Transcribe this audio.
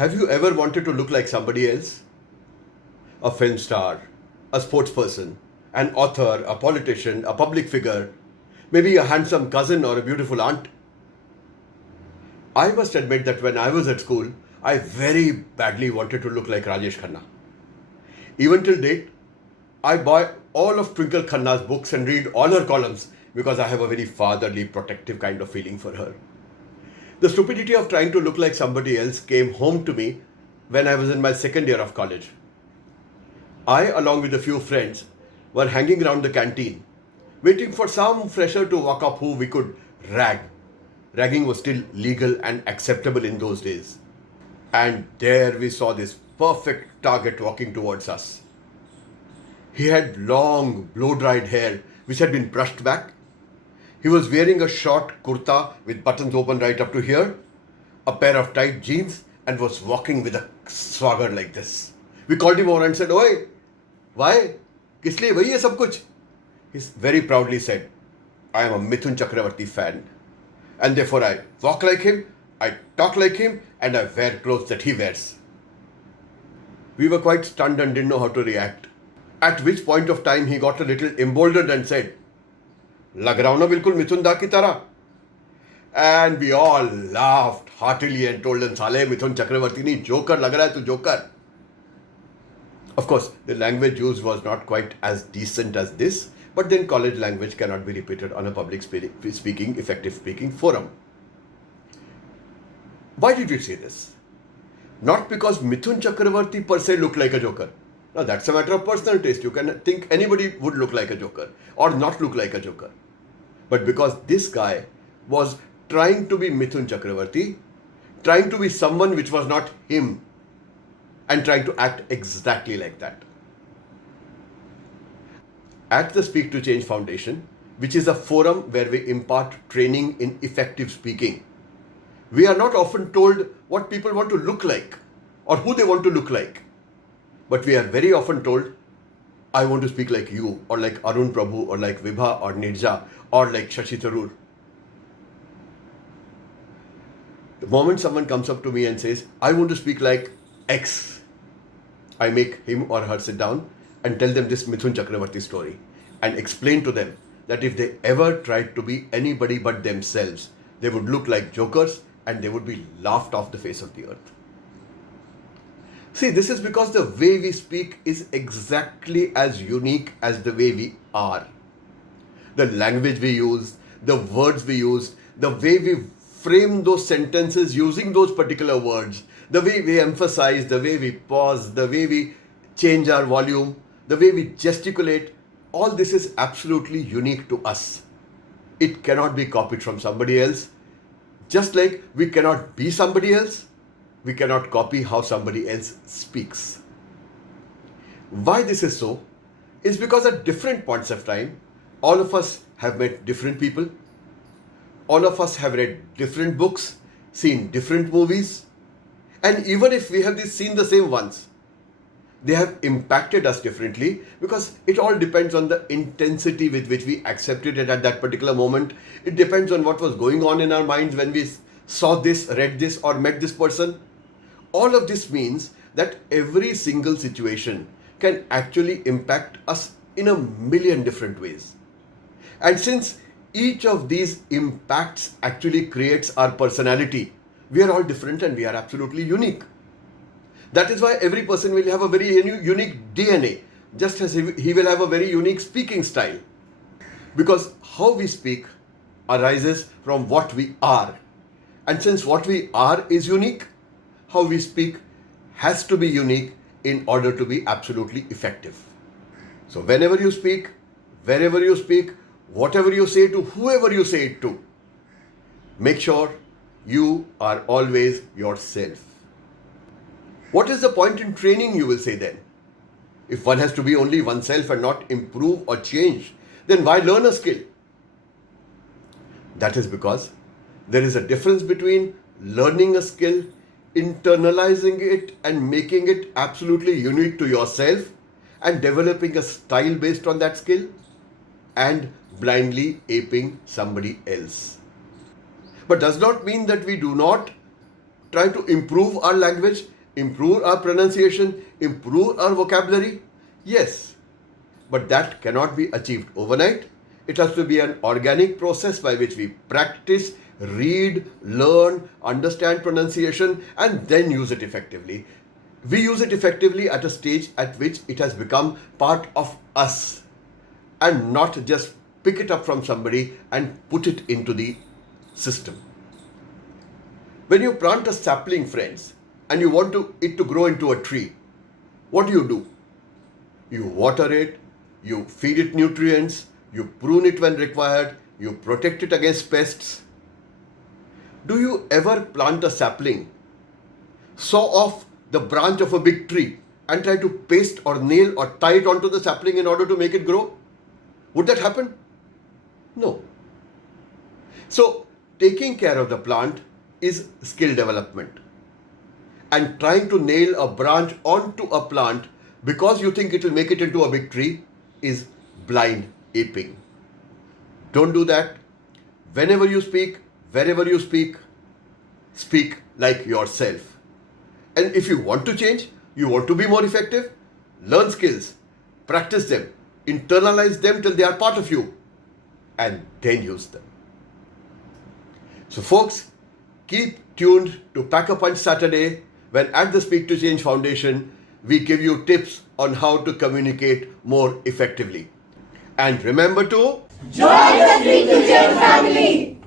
Have you ever wanted to look like somebody else? A film star, a sports person, an author, a politician, a public figure, maybe a handsome cousin or a beautiful aunt? I must admit that when I was at school, I very badly wanted to look like Rajesh Khanna. Even till date, I buy all of Twinkle Khanna's books and read all her columns because I have a very fatherly, protective kind of feeling for her. The stupidity of trying to look like somebody else came home to me when I was in my second year of college. I, along with a few friends, were hanging around the canteen, waiting for some fresher to walk up who we could rag. Ragging was still legal and acceptable in those days. And there we saw this perfect target walking towards us. He had long, blow-dried hair which had been brushed back. He was wearing a short kurta with buttons open right up to here, a pair of tight jeans, and was walking with a swagger like this. We called him over and said, "Oi, why? Kis liye bhai ye sab kuch?" He very proudly said, "I am a Mithun Chakravarti fan, and therefore I walk like him, I talk like him, and I wear clothes that he wears." We were quite stunned and didn't know how to react. At which point of time he got a little emboldened and said, "Lag raha hu na bilkul Mithun da ki tarah?" And we all laughed heartily and told him, "Sale Mithun Chakravarti nahi, Joker lag raha hai tu, Joker." Of course, the language used was not quite as decent as this, but then college language cannot be repeated on a public speaking, effective speaking forum. Why did we say this? Not because Mithun Chakravarti per se looked like a joker. Now that's a matter of personal taste. You can think anybody would look like a joker or not look like a joker. But because this guy was trying to be Mithun Chakravarti, trying to be someone which was not him, and trying to act exactly like that. At the Speak to Change Foundation, which is a forum where we impart training in effective speaking, we are not often told what people want to look like or who they want to look like. But we are very often told, "I want to speak like you," or like Arun Prabhu, or like Vibha or Nirja, or like Shashi Tharoor. The moment someone comes up to me and says, "I want to speak like X," I make him or her sit down and tell them this Mithun Chakravarti story and explain to them that if they ever tried to be anybody but themselves, they would look like jokers and they would be laughed off the face of the earth. See, this is because the way we speak is exactly as unique as the way we are. The language we use, the words we use, the way we frame those sentences using those particular words, the way we emphasize, the way we pause, the way we change our volume, the way we gesticulate, all this is absolutely unique to us. It cannot be copied from somebody else. Just like we cannot be somebody else, we cannot copy how somebody else speaks. Why this is so is because at different points of time, all of us have met different people. All of us have read different books, seen different movies, and even if we have seen the same ones, they have impacted us differently because it all depends on the intensity with which we accepted it at that particular moment. It depends on what was going on in our minds when we saw this, read this, or met this person. All of this means that every single situation can actually impact us in a million different ways. And since each of these impacts actually creates our personality, we are all different and we are absolutely unique. That is why every person will have a very unique DNA, just as he will have a very unique speaking style. Because how we speak arises from what we are. And since what we are is unique, how we speak has to be unique in order to be absolutely effective. So whenever you speak, wherever you speak, whatever you say to whoever you say it to, make sure you are always yourself. What is the point in training, you will say then? If one has to be only oneself and not improve or change, then why learn a skill? That is because there is a difference between learning a skill, internalizing it and making it absolutely unique to yourself and developing a style based on that skill, and blindly aping somebody else. But does not mean that we do not try to improve our language, improve our pronunciation, improve our vocabulary? Yes. But that cannot be achieved overnight. It has to be an organic process by which we practice, read, learn, understand pronunciation, and then use it effectively. We use it effectively at a stage at which it has become part of us, and not just pick it up from somebody and put it into the system. When you plant a sapling, friends, and you want it to grow into a tree, what do? You water it, you feed it nutrients, you prune it when required, you protect it against pests. Do you ever plant a sapling, saw off the branch of a big tree, and try to paste or nail or tie it onto the sapling in order to make it grow? Would that happen? No. So, taking care of the plant is skill development. And trying to nail a branch onto a plant because you think it will make it into a big tree is blind aping. Don't do that. Whenever you speak, wherever you speak, speak like yourself. And if you want to change, you want to be more effective, learn skills, practice them, internalize them till they are part of you, and then use them. So folks, keep tuned to Pack a Punch Saturday, when at the Speak to Change Foundation, we give you tips on how to communicate more effectively. And remember to join the Speak to Change family.